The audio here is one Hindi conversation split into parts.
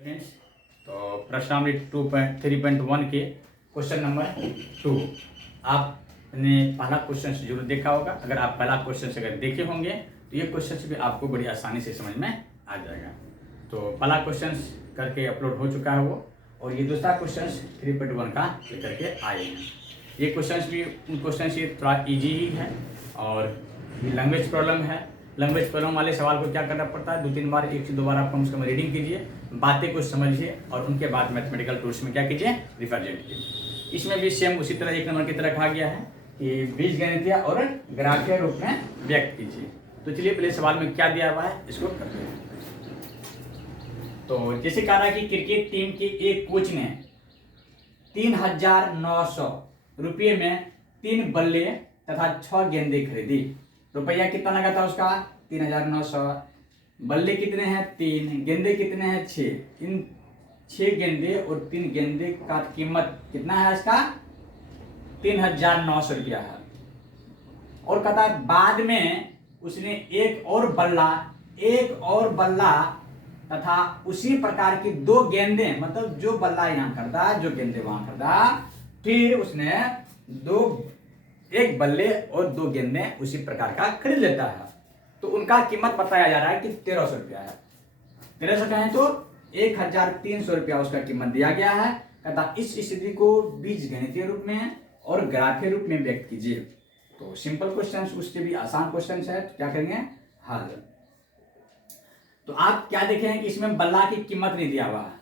फ्रेंड्स, तो प्रश्नावली 2.3.1 के क्वेश्चन नंबर 2 आपने पहला क्वेश्चन जरूर देखा होगा। अगर आप पहला क्वेश्चन अगर देखे होंगे तो ये क्वेश्चन भी आपको बड़ी आसानी से समझ में आ जाएगा। तो पहला क्वेश्चन करके अपलोड हो चुका है वो, और ये दूसरा क्वेश्चन 3.1 का लेकर के आए हैं। ये क्वेश्चन भी उन क्वेश्चन से थोड़ा ईजी ही है, और लैंग्वेज प्रॉब्लम है। लैंग्वेज प्रॉब्लम वाले सवाल को क्या करना पड़ता है, 2-3 बार, 1 से 2 बार आप कम से कम रीडिंग कीजिए, बातें कुछ समझिए, और उनके बाद मैथमेटिकल टूल्स में क्या कीजिए, रिप्रेजेंट कीजिए। इसमें भी सेम उसी तरह 1 नंबर की तरह कहा गया है कि बीजगणितीय और ग्राफीय रूप में व्यक्त कीजिए। तो चलिए पहले सवाल में क्या दिया हुआ है इसको करते हैं। तो जैसे कहा रहा है कि क्रिकेट टीम के एक कोच ने 3,900 रुपये में 3 बल्ले तथा 6 गेंदे खरीदी। रुपया कितना लगा था उसका, 3,900। बल्ले कितने हैं, 3। गेंदे कितने हैं, 6। इन 6 गेंदे और 3 गेंदे का कीमत कितना है इसका, 3,900 रुपया है। और कहता बाद में उसने एक और बल्ला तथा उसी प्रकार की 2 गेंदे, मतलब जो बल्ला यहाँ खरीदा, जो गेंदे वहां खरीदा, फिर उसने एक बल्ले और 2 गेंदे उसी प्रकार का खरीद लेता है। तो उनका कीमत बताया जा रहा है कि 1,300 रुपया है। 1,300 कहें तो 1,300 रुपया उसका कीमत दिया गया है। कहता इस स्थिति को बीजगणितीय रूप में और ग्राफीय रूप में व्यक्त कीजिए। तो सिंपल क्वेश्चन, उसके भी आसान क्वेश्चन है, तो क्या करेंगे, हल। तो आप क्या देखें कि इसमें बल्ला की कीमत नहीं दिया हुआ है,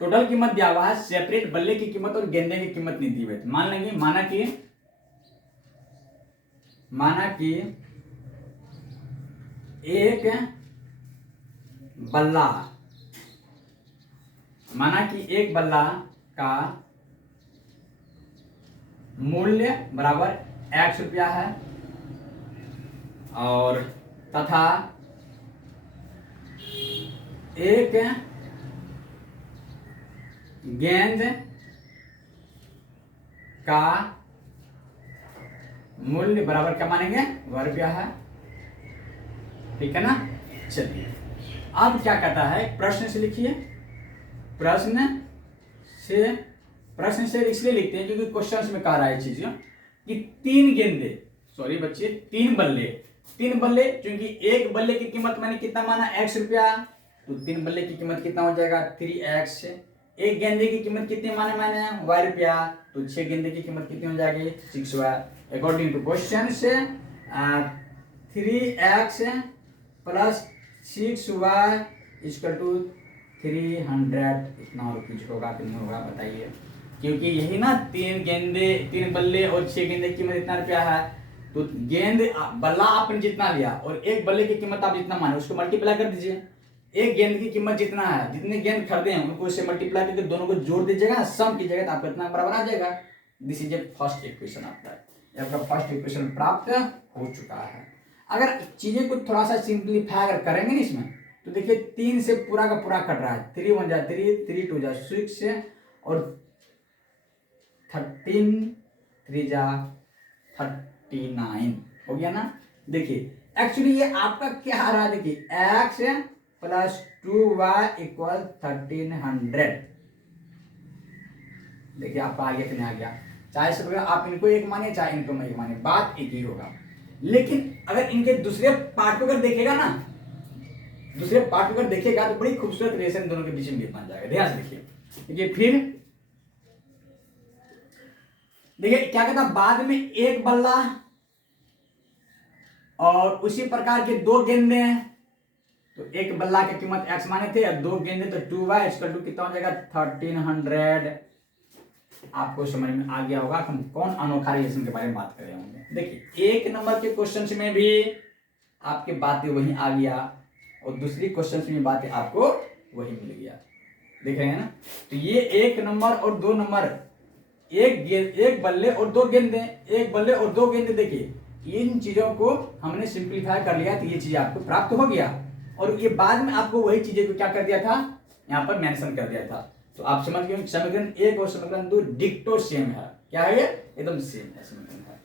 टोटल कीमत दिया हुआ है, सेपरेट बल्ले की कीमत और गेंदे की कीमत नहीं दी हुई। मान लेंगे, माना कि एक बल्ला का मूल्य बराबर X रुपया है, और तथा एक गेंद का मूल्य बराबर क्या मानेंगे, ₹1 है। ठीक है ना। चलिए अब क्या कहता है, प्रश्न से लिखिए। प्रश्न से इसलिए लिखते हैं क्योंकि क्वेश्चन में कह रहा है चीज कि 3 बल्ले, क्योंकि एक बल्ले की कीमत मैंने कितना माना, X रुपया, तो 3 बल्ले की कीमत कितना हो जाएगा, 3X। एक गेंदे की कीमत कितनी माने मैंने, Y रुपया, तो 6 गेंदे की कीमत कितनी हो जाएगी, 6Y। अकॉर्डिंग टू क्वेश्चन से 3X plus 6Y equal to 300 इतना रुपीज होगा कि नहीं होगा बताइए। क्योंकि यही ना 3 बल्ले और 6 गेंदे की कीमत इतना रुपया है, तो बल्ला आपने जितना लिया और एक बल्ले की कीमत आप जितना माने उसको मल्टीप्लाई कर दीजिए। एक गेंद की कीमत जितना है, जितने गेंद खरीदे हैं उनको इससे मल्टीप्लाई करके दोनों को जोड़ दीजिएगा, सम कीजिएगा, तो आपको इतना बराबर आ जाएगा। This is A first equation आपका है, आपका फर्स्ट इक्वेशन प्राप्त हो चुका है। अगर चीजें को थोड़ा सा सिंप्लीफाई अगर करेंगे ना इसमें, तो देखिए 3 से पूरा का पूरा कट रहा है, 3 1 जा 3, 3 2 जा 6, और 13 3 जा 39 हो गया ना। देखिए एक्चुअली ये आपका क्या आ रहा है, देखिए X प्लस 2Y इक्वल 1300। देखिए आपका आ गया कि नहीं आ गया, चाहे सब आप इनको एक मानिए चाहे इनको मैं एक मानिए, बात एक ही होगा। लेकिन अगर इनके दूसरे पार्ट को अगर देखेगा ना, तो बड़ी खूबसूरत रिलेशन दोनों के बीच में बन जाएगा। ध्यान से देखिए। फिर देखिए क्या कहता, बाद में एक बल्ला और उसी प्रकार के 2 गेंदे हैं, तो एक बल्ला की कीमत X माने थे, और 2 गेंदे तो 2Y इक्वल टू कितना हो जाएगा, 1300। आपको समझ में आ गया होगा हम कौन अनोखा रिलेशन के बारे में बात कर रहे होंगे। देखिए 1 नंबर के क्वेश्चन में भी आपके बातें वही आ गया, और दूसरी क्वेश्चन में बातें आपको वही मिल गया। देख रहे हैं ना। तो ये 1 नंबर और 2 नंबर, एक बल्ले और 2 गेंदे, देखिए इन चीजों को हमने सिंप्लीफाई कर लिया, तो ये चीज आपको प्राप्त हो गया। और ये बाद में आपको वही चीजें को क्या कर दिया था, यहाँ पर मेंशन कर दिया था। तो आप समझ गए समीकरण 1 और समीकरण 2 डिक्टो सेम है। क्या है, एकदम सेम है समीकरण है।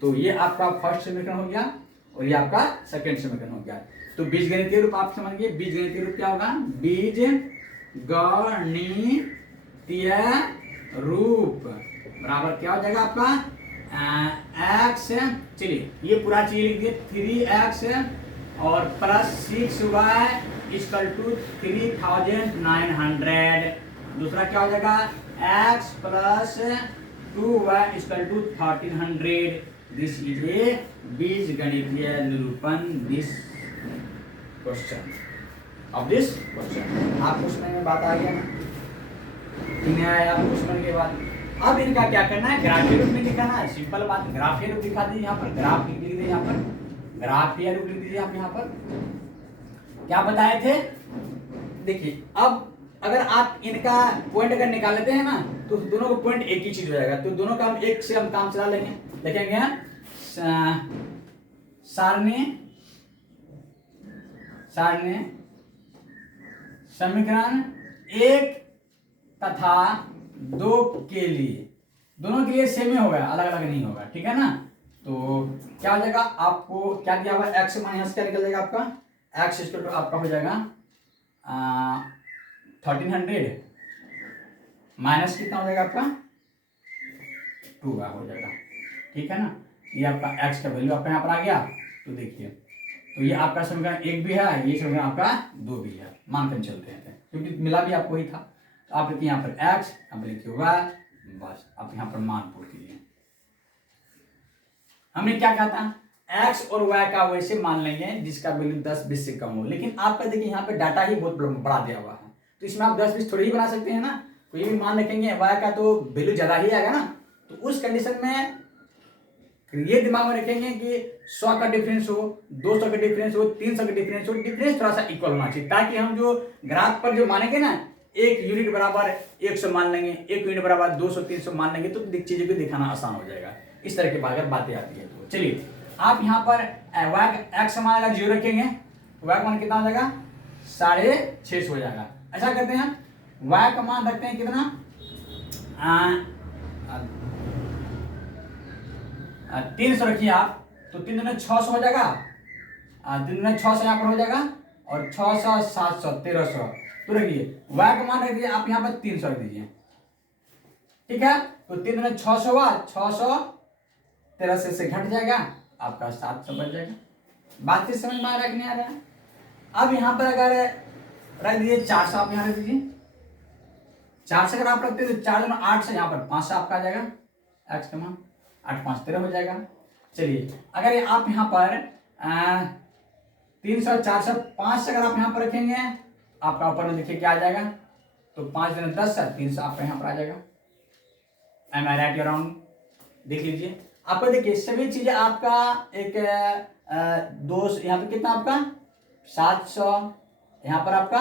तो ये आपका फर्स्ट समीकरण हो गया, और ये आपका सेकंड समीकरण हो गया। तो बीजगणितीय रूप आप समझिए, बीजगणितीय रूप क्या होगा, बीज गणितीय रूप बराबर क्या हो जाएगा आपका एक्स, चलिए ये पूरा चीज लिख दिए 3x और प्लस 6y इक्वल टू 3900। दूसरा क्या हो जाएगा x plus 2y equal to 1300। This is a बीजगणितीय निरूपण this question of this question. आपको समझ में बात आ गया ना? आपको समझ के बाद अब इनका क्या करना है, ग्राफीय रूप में दिखाना है। सिंपल बात, ग्राफीय रूप दिखा दीजिए यहाँ पर, ग्राफ लिख दीजिए यहाँ पर, ग्राफीय रूप लिख दीजिए आप यहाँ पर। क्या बताए थे, देखिए अब अगर आप इनका पॉइंट अगर निकाल लेते हैं ना तो दोनों का पॉइंट एक ही चीज हो जाएगा। तो दोनों का हम एक से हम काम चला लेंगे, देखेंगे सारणी समीकरण 1 तथा 2 के लिए, दोनों के लिए सेम ही होगा, अलग अलग नहीं होगा, ठीक है ना। तो क्या हो जाएगा, आपको क्या दिया हुआ एक्स माइनस क्या निकल जाएगा आपका, एक्स इक्वल टू आपका हो जाएगा 1300 माइनस कितना हो जाएगा आपका 2 हो जाएगा, ठीक है ना। ये आपका एक्स का वैल्यू आपका यहाँ पर आ गया। तो देखिए, तो ये आपका समीकरण 1 भी है, ये समीकरण आपका 2 भी है, मानकर चलते हैं क्योंकि मिला भी आपको ही था। तो आप लिखिए यहाँ पर एक्स, यहाँ पर लिखिए वाई, बस आप यहाँ पर मान पुट कीजिए। हमने क्या कहा था, एक्स और वाई का वैसे मान लेंगे जिसका वैल्यू 10-20 से कम हो। लेकिन आपका देखिए यहाँ पे डाटा ही बहुत बड़ा दिया हुआ है, तो इसमें आप 10-20 थोड़ी ही बना सकते हैं ना। कोई भी मान रखेंगे वाई का तो वैल्यू ज्यादा ही आएगा ना। तो उस कंडीशन में ये दिमाग में रखेंगे कि 100 का डिफरेंस हो, 200 का डिफरेंस हो, 300 का डिफरेंस हो, डिफरेंस थोड़ा सा इक्वल होना चाहिए, ताकि हम जो ग्राफ पर जो मानेंगे ना, एक यूनिट बराबर 100 मान लेंगे, एक यूनिट बराबर 200-300 मान लेंगे, तो चीजों को दिखाना आसान हो जाएगा। इस तरह की अगर बातें आती है तो चलिए आप यहाँ पर एक्स मान अगर 0 रखेंगे, वाई का मान कितना हो जाएगा 650 हो जाएगा। ऐसा करते हैं, वाई का मान रखते हैं कितना 300 रखिए आप, तो 3 दूनी 600 हो जाएगा, 3 दूनी 600 यहाँ पर हो जाएगा, और 600 700 1300। तो रखिए वाई का मान रख दीजिए आप यहाँ पर 300 रख दीजिए, ठीक है। तो 3 दूनी 600 हुआ, 600 1300 से घट जाएगा, आपका 700 बच जाएगा। बात समझ में आ रहा है कि नहीं आ रहा है। अब यहाँ पर अगर रख दीजिए 400, आप यहाँ रख दीजिए 400, अगर आप रखते हैं तो 4 दूनी 800, यहाँ पर 500 आपका आ जाएगा, एक्स का मान 8 5 13 हो जाएगा। चलिए अगर आप यहाँ पर 300 400 500 अगर आप यहाँ पर रखेंगे, आपका ऊपर में देखिए क्या आ जाएगा, तो 5 दूनी 10 300 आपका यहाँ पर आ जाएगा। एम आई राइट अराउंड, देख लीजिए आपको, देखिए सभी चीजें आपका एक दोस्त यहाँ पर कितना आपका 700, यहाँ पर आपका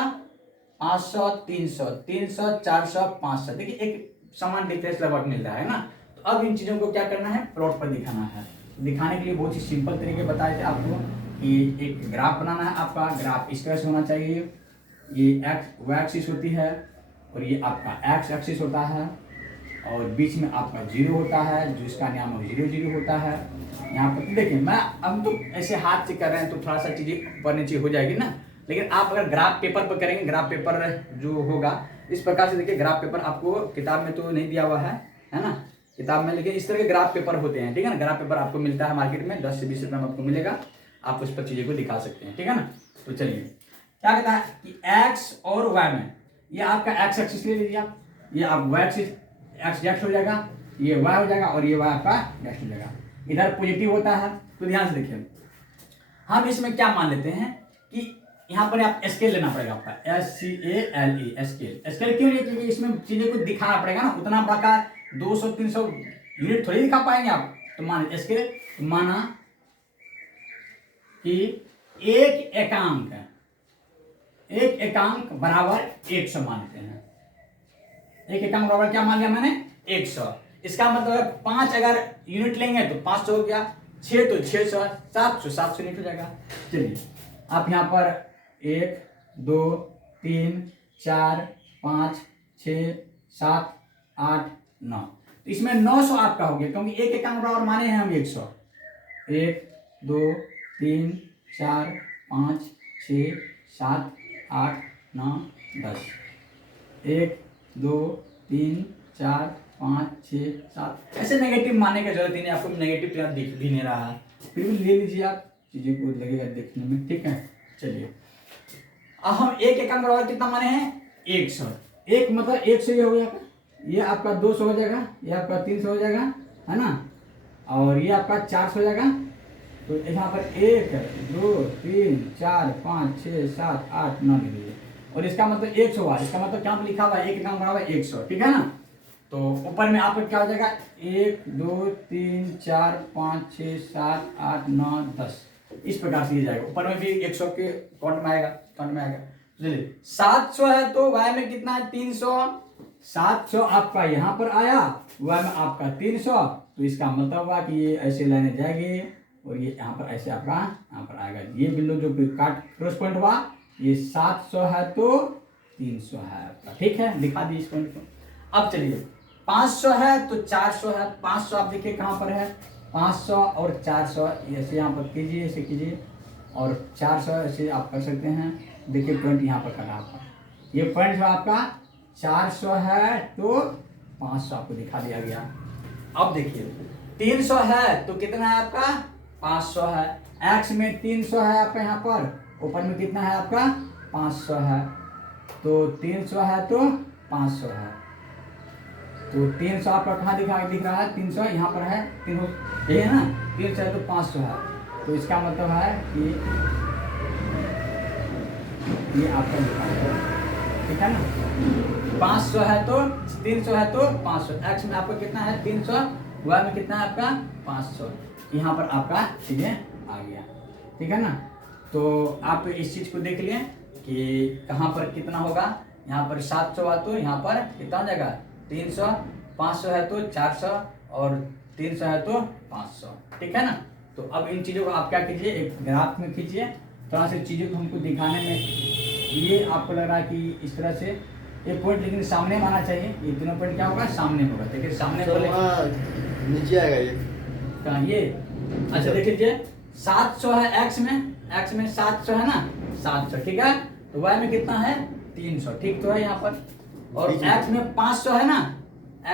500 300 300 400 500, देखिए एक समान डिफरेंस लगभग मिल रहा है ना। तो अब इन चीजों को क्या करना है, प्लॉट पर दिखाना है। दिखाने के लिए बहुत ही सिंपल तरीके बताए थे आपको कि एक ग्राफ बनाना है। आपका ग्राफ इस तरह से होना चाहिए, ये एक्स वाई एक्सिस होती है और ये आपका एक्स एक्सिस होता है, और बीच में आपका 0 होता है, जो इसका नाम 0 0 होता है। यहाँ पर देखिए, मैं अब तो ऐसे हाथ से कर रहे हैं तो थोड़ा सा चीजें ऊपर नीचे हो जाएगी ना, लेकिन आप अगर ग्राफ पेपर पर करेंगे, ग्राफ पेपर जो होगा इस प्रकार से, देखिए ग्राफ पेपर आपको किताब में तो नहीं दिया हुआ है ना, किताब में, लेकिन इस तरह के ग्राफ पेपर होते हैं, ठीक है ना। ग्राफ पेपर आपको मिलता है मार्केट में 10 से 20 रुपये में आपको मिलेगा, आप उस पर चीजें को दिखा सकते हैं, ठीक है ना। तो चलिए क्या कहता है कि एक्स और वाई में, ये आपका एक्स एक्सिस ले लीजिए आप, ये आप वाई एक्सिस एक्स डेक्स हो जाएगा, ये वाई हो जाएगा, और ये वाई आपका डेक्स हो जाएगा। इधर पॉजिटिव होता है, तो ध्यान से देखिए हम इसमें क्या मान लेते हैं कि यहाँ पर आप स्केल लेना पड़ेगा आपका, SCALE स्केल। स्केल क्यों लिए, क्योंकि इसमें चीजें को दिखाना पड़ेगा ना, उतना बड़ा का 200-300 यूनिट थोड़ी दिखा पाएंगे आप। तो मान स्केल माना कि एक एकांक बराबर 100 मानते हैं। एक एकांक बराबर क्या मान लिया मैंने 100, इसका मतलब 5 अगर यूनिट लेंगे तो 500 हो गया, 6 तो 600, 700 यूनिट हो जाएगा। चलिए आप यहाँ पर 1 2 3 4 5 6 7 8 9, तो इसमें 900 आपका हो गया, क्योंकि एक एकांक बराबर माने हैं हम 100। 1 2 3 4 5 6 7 8 9 10, 1 2 3 4 5 6 7 ऐसे नेगेटिव मानने की जरूरत ही नहीं, आपको नेगेटिव तो यहाँ दिख भी नहीं रहा है, फिर भी ले लीजिए आप, चीज़ों को लगेगा देखने में। ठीक है, चलिए अब हम एक एकम बराबर कितना माने हैं 100। एक मतलब 100 ये हो गया, ये आपका 200 हो जाएगा, ये आपका 300 हो जाएगा, है ना, और ये आपका 400 हो जाएगा। तो यहाँ पर 1 2 3 4 5 6 7 8 9 लिख लीजिए, और इसका मतलब 100 हुआ, इसका मतलब क्या लिखा हुआ है, एक एकम बराबर 100। ठीक है ना, तो ऊपर में आपका क्या हो जाएगा 1 2 3 4 5 6 7 8 9 10, इस प्रकार से ये जाएगा। ऊपर में भी 100 के काउंट में आएगा, चलिए 700 है तो y में कितना है 300, 700 आपका यहाँ पर आया, y में आपका 300, तो इसका मतलब हुआ कि ये ऐसे लाइने जाएगी और ये यहाँ पर ऐसे आपका यहाँ पर आएगा। ये बिंदु जो काट क्रॉस पॉइंट हुआ, ये 700 है तो 300 है आपका। ठीक है, दिखा दी इस पॉइंट को। अब चलिए 500 है तो 400 है, 500 आप देखिए कहाँ पर है, 500 और 400 ऐसे यहाँ पर कीजिए, ऐसे कीजिए, और 400 ऐसे आप कर सकते हैं। देखिए पॉइंट यहाँ पर करना आपका, ये पॉइंट जो आपका 400 है तो 500 आपको दिखा दिया गया। अब देखिए 300 है तो कितना है आपका 500 है, x में 300 है आपका, यहाँ पर ऊपर में कितना है आपका 500 है, तो 300 है तो 500 है, तो 300 आपका कहाँ दिख रहा है 300 यहाँ पर है, 300 ये है ना, 300 है तो 500 है, तो इसका मतलब है कि ये आपका लिखा है। ठीक है ना, 500 है तो 300 है तो 500, x में आपका कितना है 300, y में कितना है आपका 500, यहाँ पर आपका चीजें आ गया। ठीक है ना, तो आप इस चीज को देख लिए कि कहाँ पर कितना होगा, यहाँ पर 700 हुआ तो यहाँ पर कितना हो जाएगा 300, 500 है तो 400 और 300 है तो 500। ठीक है ना, तो अब इन चीज़ों को आप क्या कीजिए, एक ग्राफ में खींचिए, थोड़ा सी चीज़ों को हमको दिखाने में ये आपको लग रहा है कि इस तरह से ये पॉइंट लेकिन सामने आना चाहिए, ये तीनों पॉइंट क्या होगा सामने होगा। देखिए सामने नीचे आएगा ये कहाँ ये, अच्छा देखिए 700 है x में 700 है ना 700, ठीक है, तो y में कितना है 300, ठीक तो है यहाँ पर, और x में 500 है ना,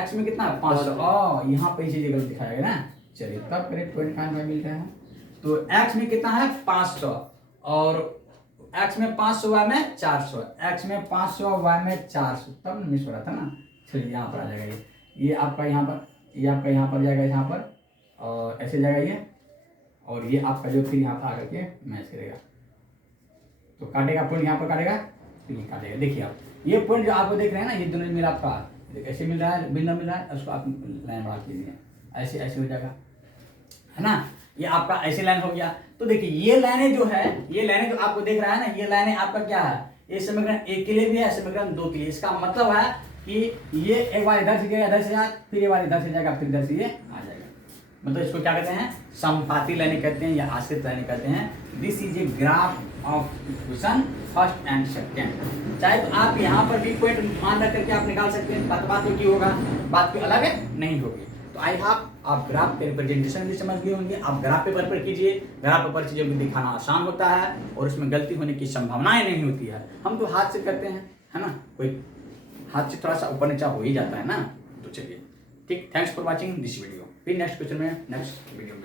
x में कितना है 500, यहाँ पे इसी जगह दिखाया गया ना। चलिए तब करेक्ट पॉइंट कहाँ मिल रहा है, तो x में कितना है 500 और x में 500 y में 400, x में 500 y में 400, तब मिस हो रहा था ना। चलिए यहाँ पर आ जाएगा ये आपका यहाँ पर, ये आपका यहाँ पर जाएगा यहाँ पर, और ऐसे जाएगा ये, और ये आपका जो फिर यहाँ पर आकर के मैच करेगा, तो काटेगा पॉइंट यहाँ पर काटेगा, फिर ये काटेगा। देखिए आप ये पॉइंट जो आपको देख रहे हैं ना, ये दोनों मिला आपका ऐसे मिल रहा है, बिंदु मिल रहा है, उसको आप लाइन बढ़ा कीजिए, ऐसे ऐसे हो जाएगा, है ना, ये आपका ऐसे लाइन हो गया। तो देखिए ये लाइनें जो है, ये लाइनें जो आपको देख रहा है ना, ये लाइनें आपका क्या है, ये समीकरण 1 के लिए भी है, समीकरण 2 के लिए। इसका मतलब है कि ये एक बार इधर से गया, इधर से जाएगा, फिर एक बार इधर से जाएगा, फिर इधर से ये आ जाएगा। मतलब इसको क्या कहते हैं, समपाती लाइनें कहते हैं या आश्रित लाइनें कहते हैं। This is a graph of equation first and second. चाहे तो आप यहाँ पर भी पॉइंट मान रख करके आप निकाल सकते हैं, बात की होगा, बात की अलग नहीं होगी। तो आई होप आप ग्राफ के रिप्रेजेंटेशन भी समझ गए होंगे। आप ग्राफ पेपर पर कीजिए, ग्राफ पेपर चीज़ों को दिखाना आसान होता है और उसमें गलती होने की संभावनाएं नहीं होती है। हम तो हाथ से करते हैं, है ना, कोई हाथ से थोड़ा सा ऊपर नीचा हो ही जाता है ना। तो चलिए ठीक, thanks for watching this video. फिर नेक्स्ट क्वेश्चन में नेक्स्ट वीडियो में